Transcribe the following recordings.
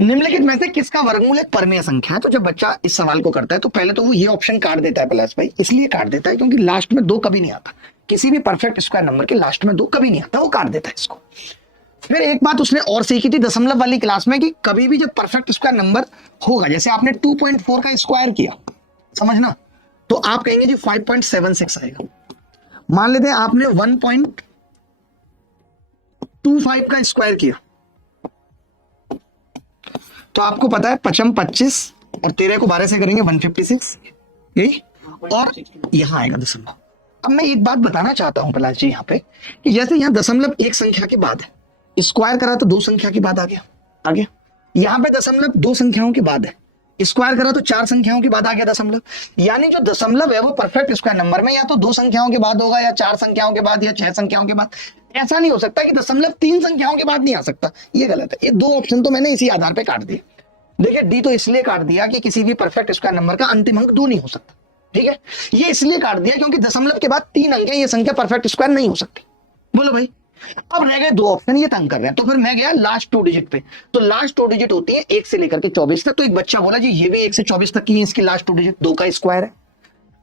निम्नलिखित में से किसका वर्गमूल एक परमेय संख्या है? तो जब बच्चा इस सवाल को करता है तो पहले तो वो ये ऑप्शन काट देता है प्लस भाई, इसलिए काट देता है क्योंकि लास्ट में 2 कभी नहीं आता, किसी भी परफेक्ट स्क्वायर नंबर के लास्ट में 2 कभी नहीं आता, वो काट देता है इसको। फिर एक बात उसने और सीखी थी दशमलव वाली क्लास में कि कभी भी जब परफेक्ट स्क्वायर नंबर होगा, जैसे आपने 2.4 का स्क्वायर किया, समझना, तो आप कहेंगे जी 5.76 आएगा। मान लेते हैं आपने 1.25 का स्क्वायर किया, तो आपको पता है 55 25 और 13 को 12 से करेंगे 156, यही, और यहां आएगा दशमलव। अब मैं एक बात बताना चाहता हूं पलाश जी यहाँ पे कि जैसे यहाँ दशमलव एक संख्या के बाद है, स्क्वायर करा तो 2 संख्या के बाद आ गया, यहाँ पे दशमलव 2 संख्याओं के बाद है, स्क्वायर करा तो 4 संख्याओं के बाद आ गया दशमलव। यानी जो दशमलव है वो परफेक्ट स्क्वायर नंबर में या तो 2 संख्याओं के बाद होगा, या 4 संख्याओं के बाद, या 6 संख्याओं के बाद। ऐसा नहीं हो सकता कि दशमलव 3 संख्याओं के बाद नहीं आ सकता, ये गलत है। ये 2 ऑप्शन तो मैंने इसी आधार पर काट दिए। देखिए डी तो इसलिए काट दिया कि किसी भी परफेक्ट स्क्वायर नंबर का अंतिम अंक 2 नहीं हो सकता, ठीक है। ये इसलिए काट दिया क्योंकि दशमलव के बाद 3 अंक है, ये संख्या परफेक्ट स्क्वायर नहीं हो सकती। बोलो भाई, अब रह गए 2 ऑप्शन, ये तंग कर रहे हैं। तो फिर मैं गया लास्ट 2 डिजिट पे, तो लास्ट 2 डिजिट होती है 1 से लेकर के 24 तक। तो एक बच्चा बोला जी ये भी 1 से 24 तक की है, इसकी लास्ट 2 डिजिट 2 का स्क्वायर है,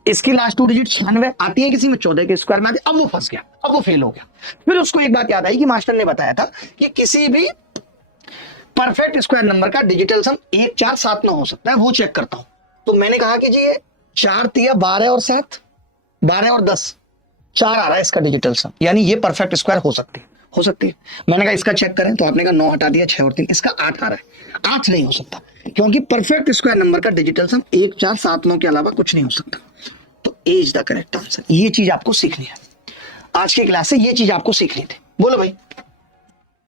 इसकी लास्ट 2 डिजिट 96 आती है, किसी में 14 के स्क्वायर में आती है। अब वो फंस गया, अब वो फेल हो गया। फिर उसको एक बात याद आई कि मास्टर ने बताया था कि किसी भी परफेक्ट स्क्वायर नंबर का डिजिटल सम 1 4 7 9 हो सकता है, वो चेक करता हूं। तो मैंने कहा कि जी ये 4 3 12 और 7, 12 और 10, 4 आ रहा है इसका डिजिटल सम, यानी ये परफेक्ट स्क्वायर हो सकती है, हो सकती है। मैंने कहा इसका चेक करें, तो आपने कहा 9 हटा दिया, 6 और 3, इसका 8 आ रहा है। 8 नहीं हो सकता क्योंकि परफेक्ट स्क्वायर नंबर का डिजिटल सम 1 4 7 9 के अलावा कुछ नहीं हो सकता। तो ए इज द करेक्ट आंसर। ये चीज आपको सीखनी है, आज की क्लास से ये चीज आपको सीखनी थी। बोलो भाई।